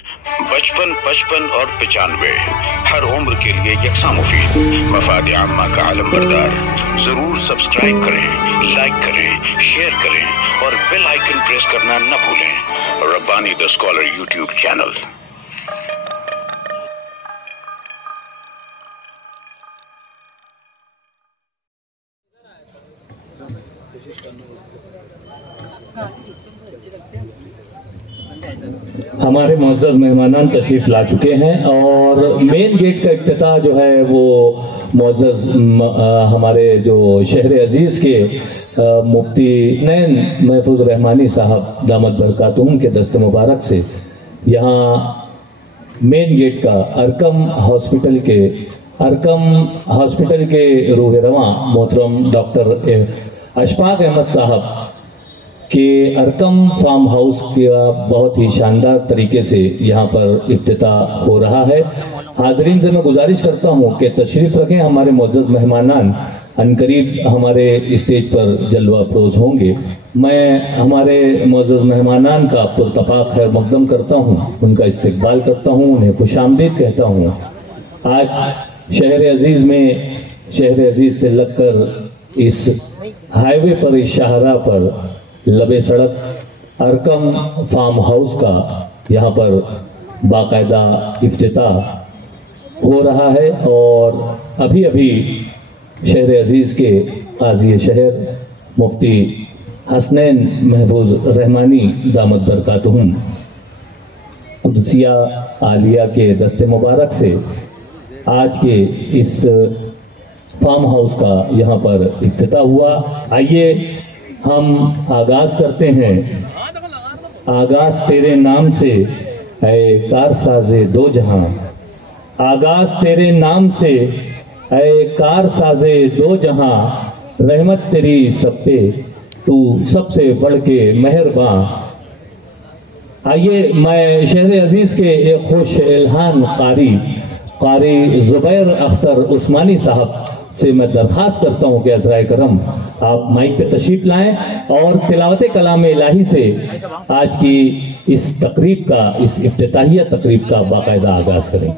55 55 اور 95 ہر عمر کے لیے یکساں مفید، مفاد عامہ کا علم بردار۔ ضرور سبسکرائب کریں، لائک کریں، شیئر کریں اور بیل آئیکن پریس کرنا نہ بھولیں۔ ربانی دا اسکالر یوٹیوب چینل۔ ہمارے معزز مہمانان تشریف لا چکے ہیں اور مین گیٹ کا افتتاح جو ہے وہ معزز ہمارے جو شہر عزیز کے مفتی نین محفوظ رحمانی صاحب دامت برکاتہم کے دست مبارک سے یہاں مین گیٹ کا ارکم ہاسپٹل کے روح رواں محترم ڈاکٹر اشفاق احمد صاحب کہ ارکم فارم ہاؤس کا بہت ہی شاندار طریقے سے یہاں پر افتتاح ہو رہا ہے۔ حاضرین سے میں گزارش کرتا ہوں کہ تشریف رکھیں، ہمارے معزز مہمانان عنقریب ہمارے اسٹیج پر جلوہ افروز ہوں گے۔ میں ہمارے معزز مہمانان کا پرتپاک خیر مقدم کرتا ہوں، ان کا استقبال کرتا ہوں، انہیں خوش آمدید کہتا ہوں۔ آج شہر عزیز سے لگ کر اس ہائی وے پر، اس شاہراہ پر لبے سڑک ارکم فارم ہاؤس کا یہاں پر باقاعدہ افتتاح ہو رہا ہے اور ابھی شہر عزیز کے قاضی شہر مفتی حسنین محفوظ رحمانی دامت برکاتہم قدسیہ عالیہ کے دست مبارک سے آج کے اس فارم ہاؤس کا یہاں پر افتتاح ہوا۔ آئیے ہم آغاز کرتے ہیں۔ آغاز تیرے نام سے اے کارساز دو جہاں، آغاز تیرے نام سے اے کارساز دو جہاں، رحمت تیری سب پہ تو سب سے بڑھ کے مہرباں۔ آئیے میں شہر عزیز کے ایک خوش الہان قاری زبیر اختر عثمانی صاحب سے میں درخواست کرتا ہوں کہ عذرائے کرم آپ مائک پہ تشریف لائیں اور تلاوت کلام الہی سے آج کی اس تقریب کا، اس افتتاحیہ تقریب کا باقاعدہ آغاز کریں۔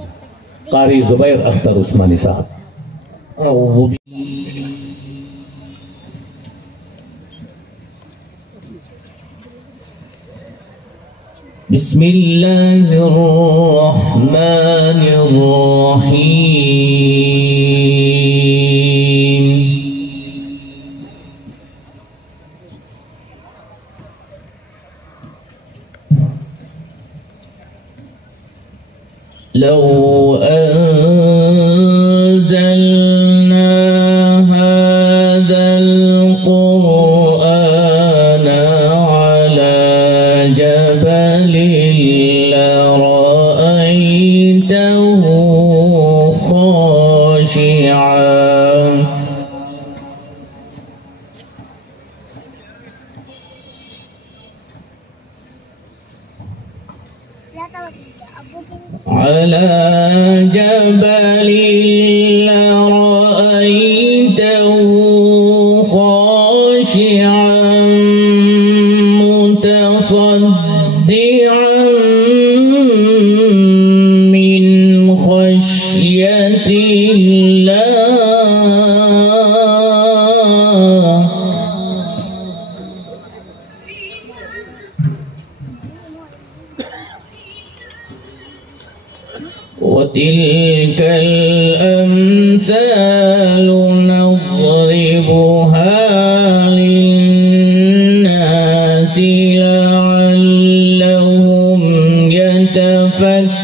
قاری زبیر اختر عثمانی صاحب۔ بسم اللہ الرحمن الرحیم۔ لو أنزلنا هذا القرآن على جبل لرأيته خاشعا خاشعا متصدعا من خشية الله وتلك الأمثال نضربها للناس لعلهم يتفكرون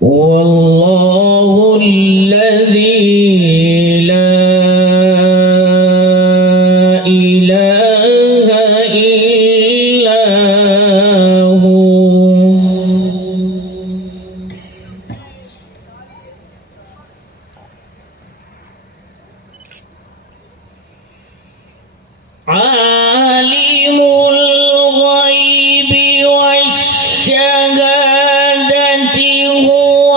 والله الذي لا إله إلا هو عالم الغيب والشهادة هو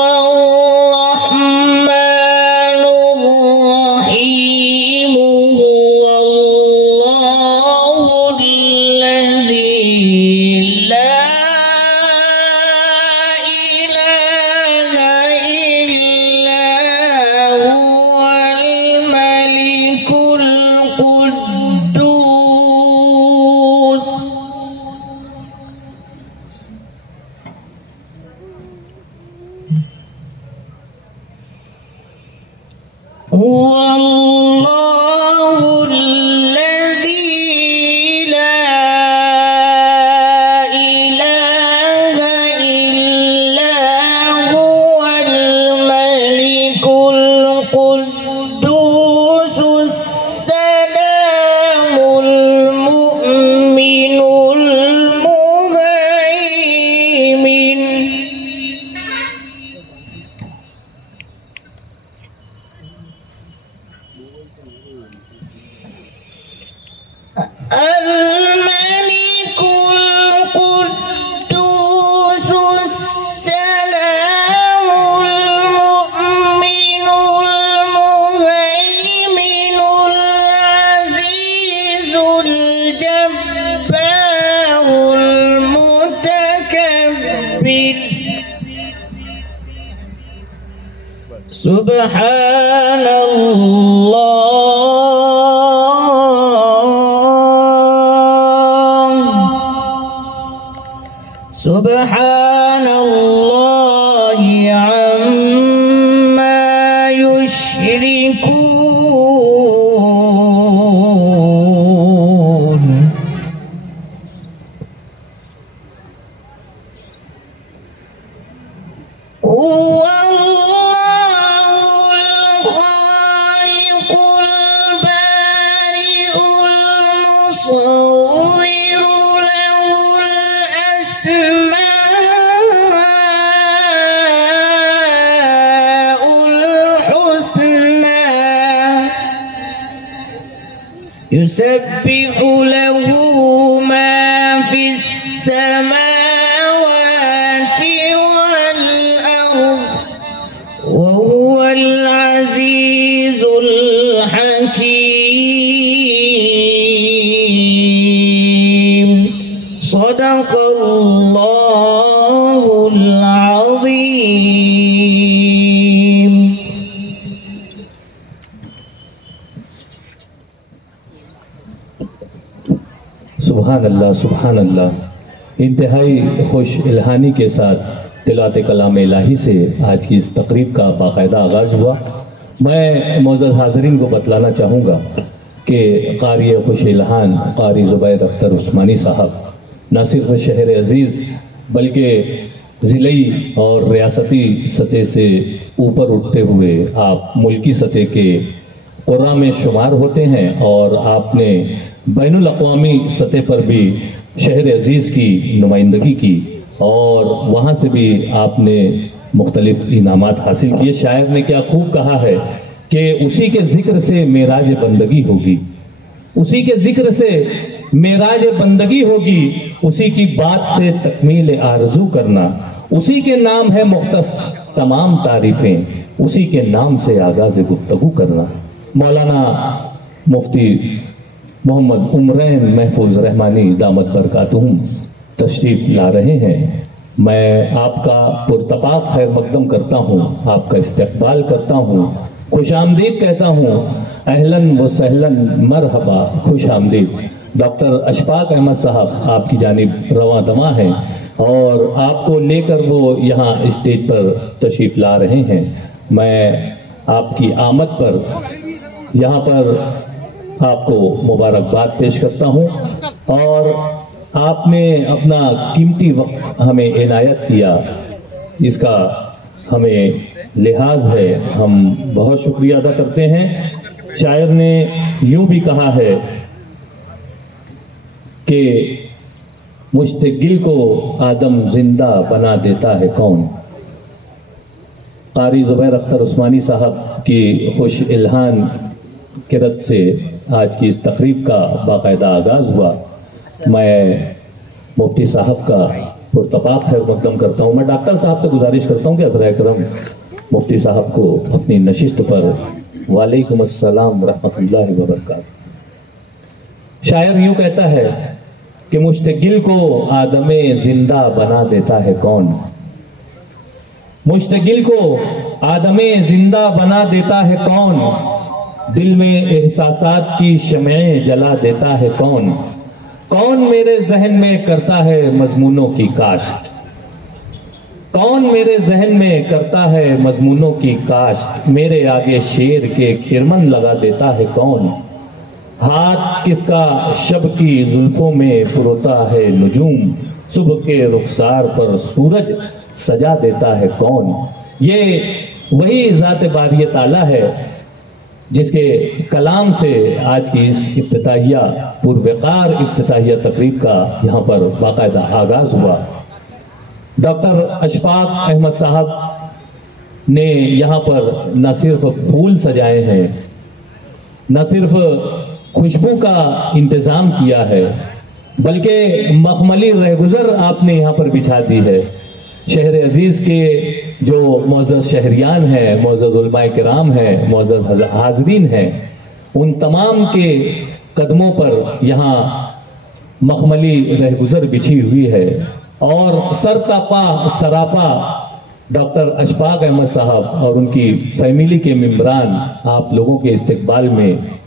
الرحمن الرحيم سبحان الله سبحان الله عما يشركون هو يسبح له ما في السماوات والأرض وهو العزيز الحكيم صدق الله العظيم. سبحان اللہ. انتہائی خوش الہانی کے ساتھ تلاوت کلام الہی سے آج کی اس تقریب کا باقاعدہ آغاز ہوا. میں معزز حاضرین کو بتلانا چاہوں گا کہ قاری خوش الہان قاری زبیر اختر عثمانی صاحب نہ صرف شہر عزیز بلکہ ضلعی اور ریاستی سطح سے اوپر اٹھتے ہوئے آپ ملکی سطح کے قرآ میں شمار ہوتے ہیں اور آپ نے بین الاقوامی سطح پر بھی شہر عزیز کی نمائندگی کی اور وہاں سے بھی آپ نے مختلف انعامات حاصل کیے. شاعر نے کیا خوب کہا ہے کہ اسی کے ذکر سے معراج بندگی ہوگی, اسی کے ذکر سے معراج بندگی ہوگی, اسی کی بات سے تکمیل آرزو کرنا, اسی کے نام ہے مختص تمام تعریفیں, اسی کے نام سے آغاز گفتگو کرنا. مولانا مفتی محمد عمرین محفوظ رحمانی دامت برکاتہم تشریف لا رہے ہیں. میں آپ کا پرتپاک خیر مقدم کرتا ہوں, آپ کا استقبال کرتا ہوں, خوش آمدید کہتا ہوں. اہلاً و سہلاً مرحبا, خوش آمدید. ڈاکٹر اشفاق احمد صاحب آپ کی جانب رواں دواں ہیں اور آپ کو لے کر وہ یہاں اسٹیج پر تشریف لا رہے ہیں. میں آپ کی آمد پر یہاں پر آپ کو مبارکباد پیش کرتا ہوں اور آپ نے اپنا قیمتی وقت ہمیں عنایت کیا, اس کا ہمیں لحاظ ہے, ہم بہت شکریہ ادا کرتے ہیں. شاعر نے یوں بھی کہا ہے کہ مشتغل کو آدم زندہ بنا دیتا ہے کون. قاری زبیر اختر عثمانی صاحب کی خوش الہان قرت سے آج کی اس تقریب کا باقاعدہ آغاز ہوا. میں مفتی صاحب کا پرتپاک خیر مقدم کرتا ہوں. میں ڈاکٹر صاحب سے گزارش کرتا ہوں کہ حضرہ کرم مفتی صاحب کو اپنی نشست پر وعلیکم السلام ورحمۃ اللہ وبرکاتہ. شاعر یوں کہتا ہے کہ مشتغل کو آدم زندہ بنا دیتا ہے کون, مشتغل کو آدم زندہ بنا دیتا ہے کون, دل میں احساسات کی شمعیں جلا دیتا ہے کون, کون میرے ذہن میں کرتا ہے مضمونوں کی کاشت, کون میرے ذہن میں کرتا ہے مضمونوں کی کاشت, میرے آگے شیر کے کھرمن لگا دیتا ہے کون, ہاتھ کس کا شب کی زلفوں میں پروتا ہے نجوم, صبح کے رخسار پر سورج سجا دیتا ہے کون. یہ وہی ذات باری تعالیٰ ہے جس کے کلام سے آج کی اس افتتاحیہ پروقار افتتاحیہ تقریب کا یہاں پر باقاعدہ آغاز ہوا. ڈاکٹر اشفاق احمد صاحب نے یہاں پر نہ صرف پھول سجائے ہیں, نہ صرف خوشبو کا انتظام کیا ہے, بلکہ مخملی رہگزر آپ نے یہاں پر بچھا دی ہے. شہر عزیز کے جو معزز شہریان ہیں, معزز علماء کرام ہیں, معزز حاضرین ہیں, ان تمام کے قدموں پر یہاں مخملی رہگزر بچھی ہوئی ہے اور سر تا پا سراپا डॉक्टर अशफाक अहमद साहब और उनकी फैमिली के मेंबरान आप लोगों के इस्तकबाल में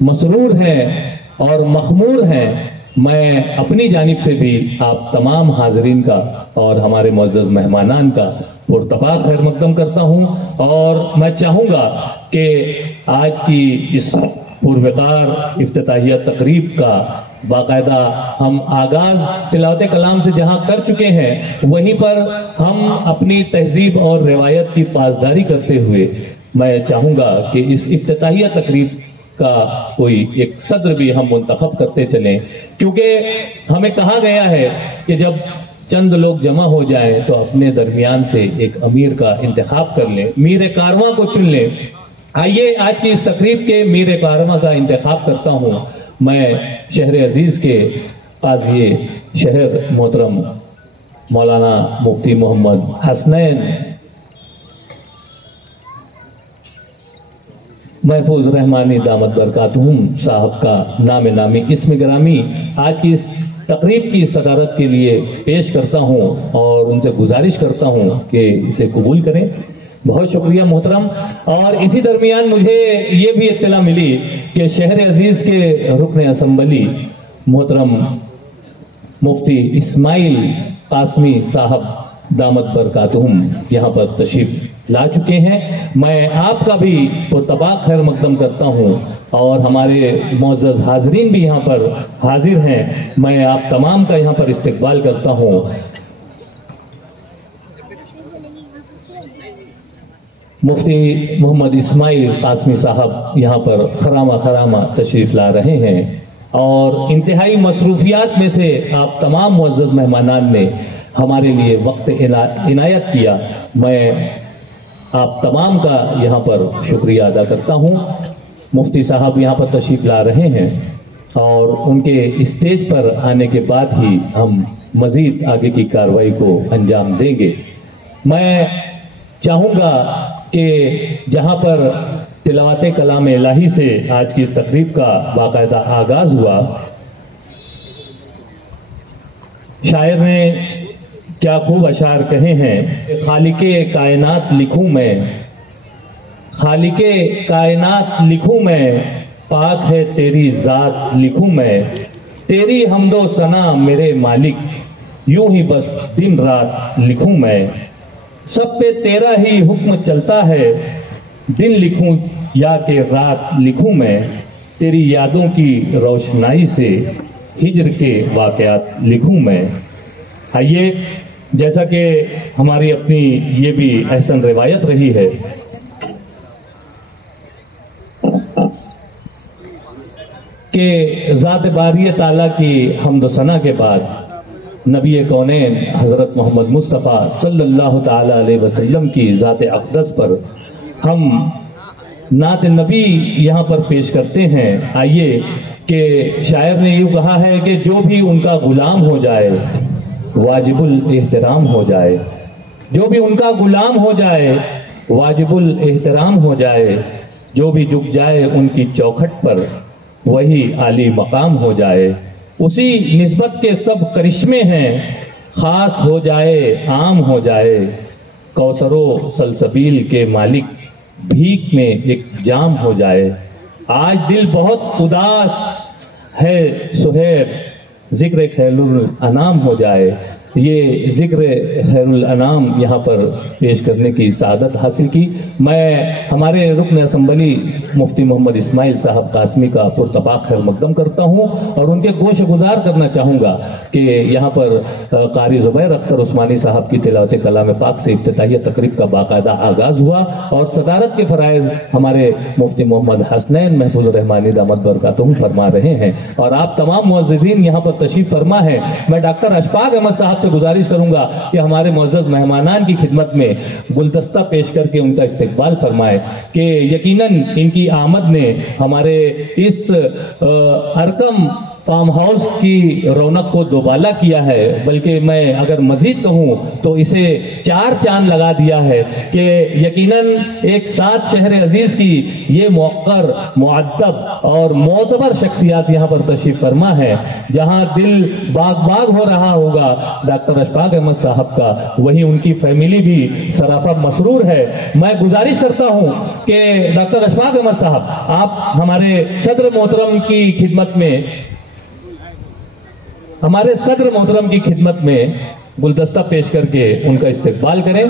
मसरूर हैं और मखमूर हैं। मैं अपनी जानिब से भी आप तमाम हाजरीन का और हमारे मुअज़्ज़ज़ मेहमानान का पुरतबा खैर मक़दम करता हूं और मैं चाहूँगा कि आज की इस पुरवकार इफ्तिताहिया तकरीब का बाकायदा हम आगाज तिलावत कलाम से जहां कर चुके हैं, वहीं पर हम अपनी तहजीब और रिवायत की पासदारी करते हुए मैं चाहूँगा कि इस इफ्तिताहिया तकरीब का कोई एक सदर भी हम मुंतखब करते चलें, क्योंकि हमें कहा गया है कि जब चंद लोग जमा हो जाएं तो अपने दरमियान से एक अमीर का इंतखाब कर लें, मीर कारवां को चुन लें। आइए आज की इस तकरीब के मीर कारवां का इंतखाब करता हूँ मैं शहर अजीज के काज़ी शहर मोहतरम मौलाना मुफ्ती मोहम्मद हसनैन महफूज रहमानी दामत बरकातुहुम साहब का नाम नामी इस्म ग्रामी आज की इस तकरीब की सदारत के लिए पेश करता हूँ और उनसे गुजारिश करता हूँ कि इसे कबूल करें। बहुत शुक्रिया मोहतरम। और इसी दरमियान मुझे ये भी इत्तला मिली कि शहर अजीज के रुकन असम्बली मोहतरम मुफ्ती इस्माइल कासमी साहब दामत बरकातुहुम यहाँ पर तशरीफ ला चुके हैं। मैं आपका भी पुरतबा खैर मक़दम करता हूँ और हमारे मुअज़्ज़ज़ हाज़रीन भी यहाँ पर हाजिर हैं। मैं आप तमाम का यहाँ पर इस्तकबाल करता हूँ। मुफ्ती मोहम्मद इस्माइल कासमी साहब यहाँ पर खरामा तशरीफ ला रहे हैं और इंतहाई मसरूफियात में से आप तमाम मुअज़्ज़ज़ मेहमानान ने हमारे लिए वक्त इनायत किया। मैं आप तमाम का यहाँ पर शुक्रिया अदा करता हूँ। मुफ्ती साहब यहाँ पर तशरीफ ला रहे हैं और उनके स्टेज पर आने के बाद ही हम मज़ीद आगे की कार्रवाई को अंजाम देंगे। मैं चाहूँगा कि जहाँ पर तिलावत कलाम इलाही से आज की इस तकरीब का बाकायदा आगाज हुआ, शायर ने क्या खूब अशार कहे हैं। खालिके कायनात लिखूं मैं, खालिके कायनात लिखूं मैं, पाक है तेरी जात लिखूं मैं, तेरी हम्दो सना मेरे मालिक, यूं ही बस दिन रात लिखूं मैं। सब पे तेरा ही हुक्म चलता है, दिन लिखूं या कि रात लिखूं मैं, तेरी यादों की रोशनाई से हिज्र के वाक़यात लिखूं मैं। आइए, जैसा कि हमारी अपनी ये भी अहसन रिवायत रही है कि ज़ात बारी ताला की हम्द सना के बाद नबी कौनैन हज़रत मोहम्मद मुस्तफ़ा सल्लल्लाहु ताला अलैहि वसल्लम की ज़ात अक़दस पर हम नात नबी यहाँ पर पेश करते हैं। आइए कि शायर ने यूँ कहा है कि जो भी उनका गुलाम हो जाए वाजिबुल एहतराम हो जाए, जो भी उनका गुलाम हो जाए वाजिबुल एहतराम हो जाए, जो भी झुक जाए उनकी चौखट पर वही आली मकाम हो जाए। उसी निस्बत के सब करिश्मे हैं, खास हो जाए आम हो जाए, कौसरो सलसबील के मालिक भीख में एक जाम हो जाए। आज दिल बहुत उदास है सुहेब, जिक्र खैरुल अनाम हो जाए। ये जिक्र खैरुल अनाम यहाँ पर पेश करने की सआदत हासिल की। मैं हमारे रुकन असम्बली मुफ्ती मोहम्मद इस्माइल साहब कासमी का पुरतबा खैर मक़दम करता हूँ और उनके गोश गुजार करना चाहूँगा कि यहाँ पर कारी ज़ुबैर अख्तर उस्मानी साहब की तिलावत कलाम पाक से इफ्तिताहिया तकरीब का बाकायदा आगाज़ हुआ और सदारत के फ़राइज़ हमारे मुफ्ती मोहम्मद हसनैन महफूज रहमानी दामत बरकातुहुम फरमा रहे हैं और आप तमाम मुअज़्ज़िज़ीन यहाँ पर तशरीफ़ फरमा है। मैं डॉक्टर अशफाक अहमद साहब से गुजारिश करूंगा कि हमारे मुअज़्ज़ज़ मेहमानान की खिदमत में गुलदस्ता पेश करके उनका इस्तकबाल फरमाए कि यकीनन इनकी आमद ने हमारे इस अरकम फार्म हाउस की रौनक को दोबाला किया है, बल्कि मैं अगर मजीद कहूं तो इसे 4 चांद लगा दिया है कि यकीनन एक साथ शहर अजीज की ये मौक़र, मुअद्दब और मोतबर शख्सियत यहाँ पर तशरीफ फरमा है। जहाँ दिल बाग बाग हो रहा होगा डॉक्टर अशफाक अहमद साहब का, वहीं उनकी फैमिली भी सराफा मसरूर है। मैं गुजारिश करता हूँ कि डॉक्टर अशफाक अहमद साहब, आप हमारे सदर मोहतरम की खिदमत में गुलदस्ता पेश करके उनका इस्तकबाल करें।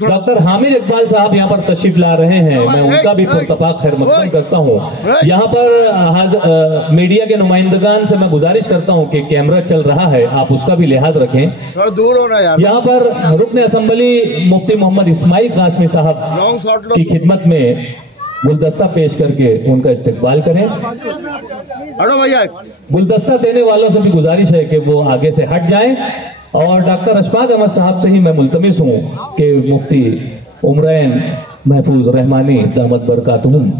डॉक्टर हामिद इकबाल साहब यहाँ पर तशरीफ ला रहे हैं, मैं उनका भी पुरतपाक खैर मक़दम करता हूँ। यहाँ पर मीडिया के नुमाइंदगान से मैं गुजारिश करता हूँ कि कैमरा चल रहा है, आप उसका भी लिहाज रखें, थोड़ा दूर होना यार। यहाँ पर रुकन असम्बली मुफ्ती मोहम्मद इस्माइल कासमी साहब की खिदमत में गुलदस्ता पेश करके उनका इस्तकबाल करें। हटो भैया। गुलदस्ता देने वालों से भी गुजारिश है कि वो आगे से हट जाएं, और डॉक्टर अशफाक अहमद साहब से ही मैं मुल्तमिस हूँ कि मुफ्ती उमरैन महफूज रहमानी दामत बरकातुहुम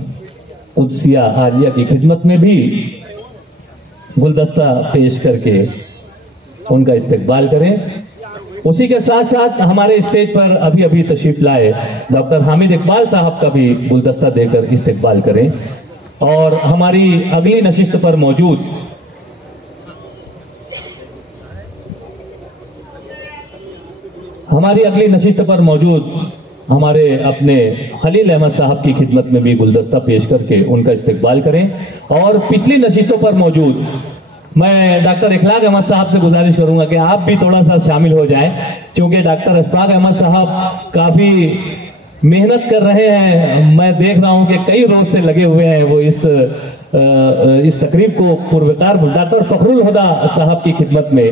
कुद्सिया आलिया की खिदमत में भी गुलदस्ता पेश करके उनका इस्तकबाल करें। उसी के साथ साथ हमारे स्टेज पर अभी अभी तशरीफ लाए डॉक्टर हामिद इकबाल साहब का भी गुलदस्ता देकर इस्तकबाल करें। और हमारी अगली नशिस्त पर मौजूद हमारे अपने खलील अहमद साहब की खिदमत में भी गुलदस्ता पेश करके उनका इस्तकबाल करें। और पिछली नशिस्तों पर मौजूद मैं डॉक्टर इखलाक अहमद साहब से गुजारिश करूंगा कि आप भी थोड़ा सा शामिल हो जाएं, क्योंकि डॉक्टर अशफाक अहमद साहब काफी मेहनत कर रहे हैं। मैं देख रहा हूं कि कई रोज से लगे हुए हैं वो इस तकरीब को पुरवकार। डॉक्टर फखरुल हुदा साहब की खिदमत में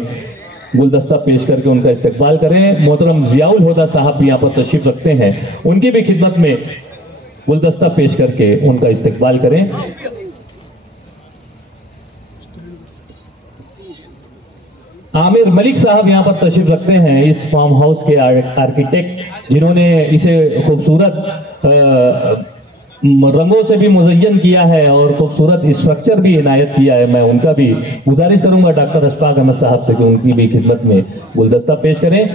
गुलदस्ता पेश करके उनका इस्तकबाल करें। मोहतरम जियाउल हुदा साहब भी यहाँ पर तशरीफ रखते हैं, उनकी भी खिदमत में गुलदस्ता पेश करके उनका इस्तकबाल करें। आमिर मलिक साहब यहाँ पर तशरीफ रखते हैं, इस फार्म हाउस के आर्किटेक्ट, जिन्होंने इसे खूबसूरत रंगों से भी मुज़य्यन किया है और खूबसूरत स्ट्रक्चर भी इनायत किया है। मैं उनका भी गुजारिश करूंगा डॉक्टर अशफाक अहमद साहब से कि उनकी भी खिदमत में गुलदस्ता पेश करें।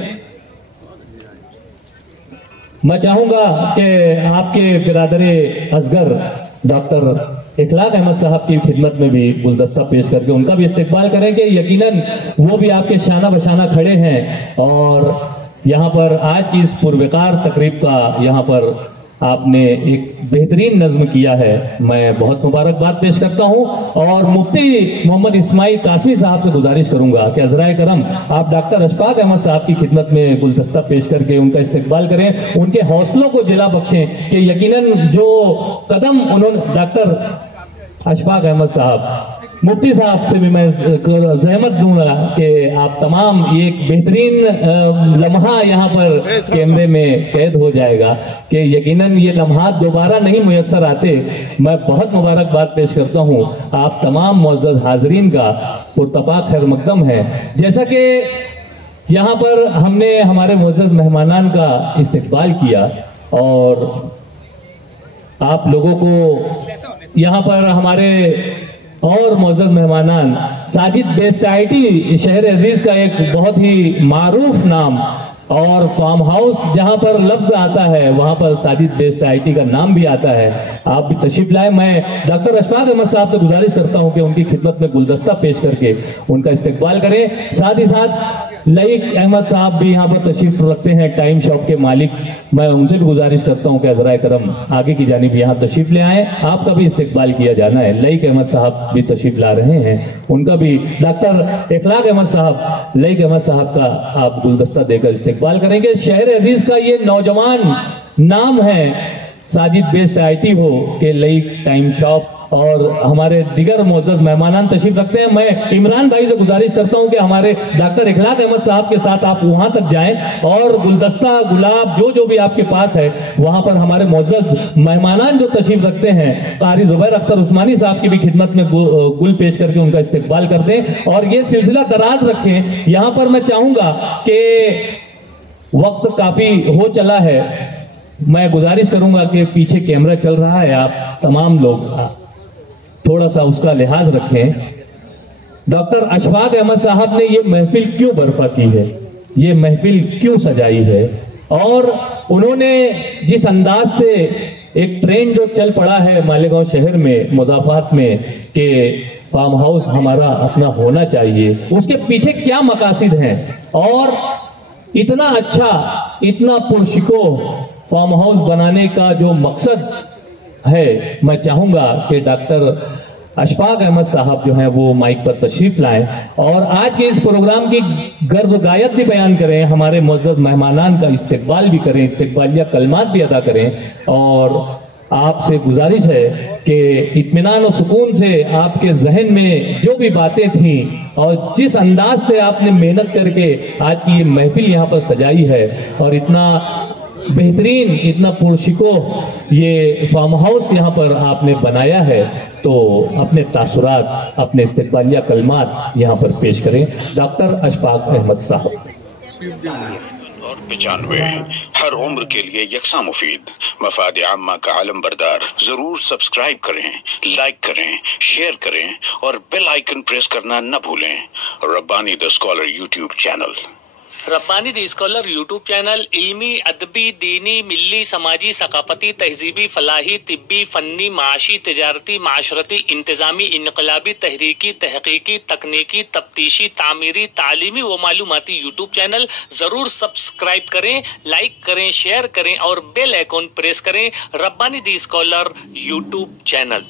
मैं चाहूंगा कि आपके बिरादरे असगर डॉक्टर इखलाक अहमद साहब की खिदमत में भी गुलदस्ता पेश करके उनका भी इस्तकबाल करें कि यकीनन वो भी आपके शाना बशाना खड़े हैं और यहाँ पर आज की इस पुरवकार तकरीब का यहाँ पर आपने एक बेहतरीन नज्म किया है। मैं बहुत मुबारकबाद पेश करता हूं और मुफ्ती मोहम्मद इस्माइल कासमी साहब से गुजारिश करूंगा कि अज़राए करम आप डॉक्टर अशफाक अहमद साहब की खिदमत में गुलदस्ता पेश करके उनका इस्तकबाल करें, उनके हौसलों को जिला बख्शें कि यकीनन जो कदम उन्होंने डॉक्टर अशफाक अहमद साहब, मुफ्ती साहब से भी मैं जहमत दूंगा कि आप तमाम एक बेहतरीन लम्हा यहाँ पर कैमरे में कैद हो जाएगा कि यकीनन ये लम्हात दोबारा नहीं मुयस्सर आते। मैं बहुत मुबारकबाद पेश करता हूँ आप तमाम मुअज़्ज़ज़ हाज़रीन का पुरतपाक खैर मक़दम है। जैसा कि यहाँ पर हमने हमारे मुअज़्ज़ज़ मेहमानान का इस्तकबाल किया और आप लोगों को यहाँ पर हमारे और मुअज़्ज़ज़ मेहमानान साजिद बेस्ट आईटी शहर अजीज का एक बहुत ही मारूफ नाम और फार्म हाउस जहां पर लफ्ज आता है वहां पर साजिद बेस्ट आईटी का नाम भी आता है, आप भी तशरीफ लाए। मैं डॉक्टर अशफाक अहमद साहब से गुजारिश करता हूं कि उनकी खिदमत में गुलदस्ता पेश करके उनका इस्तकबाल करें। साथ ही साथ लईक अहमद साहब भी यहाँ पर तशरीफ रखते हैं, टाइम शॉप के मालिक। मैं उनसे भी गुजारिश करता हूँ कि अज़राए करम आगे की जानिब यहाँ तशरीफ ले आए, आपका भी इस्तकबाल किया जाना है। लईक अहमद साहब भी तशरीफ ला रहे हैं, उनका भी डॉक्टर इखलाक अहमद साहब, लईक अहमद साहब का आप गुलदस्ता देकर इस्तकबाल करेंगे। शहर अजीज का ये नौजवान नाम है, साजिद बेस्ट आईटी हो के लईक टाइम शॉप और हमारे दिगर मुअज़्ज़ज़ मेहमानान तशरीफ रखते हैं। मैं इमरान भाई से गुजारिश करता हूं कि हमारे डॉक्टर इखलाक अहमद साहब के साथ आप वहां तक जाएं और गुलदस्ता गुलाब जो भी आपके पास है वहां पर हमारे मुअज़्ज़ज़ मेहमानान जो तशरीफ रखते हैं कारी ज़ुबैर अख्तर उस्मानी साहब की भी खिदमत में गुल पेश करके उनका इस्तकबाल कर दें और ये सिलसिला दराज रखें। यहाँ पर मैं चाहूंगा कि वक्त काफी हो चला है, मैं गुजारिश करूंगा कि पीछे कैमरा चल रहा है, आप तमाम लोग थोड़ा सा उसका लिहाज रखें। डॉक्टर अशफाक अहमद साहब ने ये महफिल क्यों बर्पा की है, ये महफिल क्यों सजाई है, और उन्होंने जिस अंदाज से एक ट्रेंड जो चल पड़ा है मालेगांव शहर में, मुज़ाफ़ात में, कि फार्म हाउस हमारा अपना होना चाहिए, उसके पीछे क्या मकासद हैं, और इतना अच्छा, इतना पुरशिको फार्म हाउस बनाने का जो मकसद है, मैं चाहूंगा कि डॉक्टर अशफाक अहमद साहब जो हैं वो माइक पर तशरीफ लाएं और आज के इस प्रोग्राम की गर्ज व गायत भी बयान करें, हमारे मुअज़्ज़ज़ मेहमानान का इस्तकबाल भी करें, इस्तकबालिया कलमात भी अदा करें। और आपसे गुजारिश है कि इत्मीनान और सुकून से आपके जहन में जो भी बातें थीं और जिस अंदाज से आपने मेहनत करके आज की ये महफिल यहाँ पर सजाई है और इतना बेहतरीन, इतना पुरशिको ये फार्म हाउस यहाँ पर आपने बनाया है, तो अपने तासुरात, अपने इस्तकबालिया कलमात यहाँ पर पेश करें। डॉक्टर अशफाक अहमद साहब। और 95 हर उम्र के लिए यकसा मुफीद, मफाद आम्मा का आलम बरदार। जरूर सब्सक्राइब करें, लाइक करें, शेयर करें और बेल आइकन प्रेस करना न भूलें। Rabbani the scholar YouTube channel. Rabbani the scholar YouTube channel इल्मी, अदबी, दीनी, मिल्ली, समाजी, सकाफती, तहजीबी, फलाही, तिब्बी, फन्नी, माशी, तिजारती, माशरती, इंतजामी, इनकलाबी, तहरीकी, तहकीकी, तकनीकी, तफ्तीशी, तामीरी, तालीमी व मालूमाती यूट्यूब चैनल। जरूर सब्सक्राइब करें, लाइक करें, शेयर करें और बेल आइकन प्रेस करें। Rabbani the scholar YouTube channel.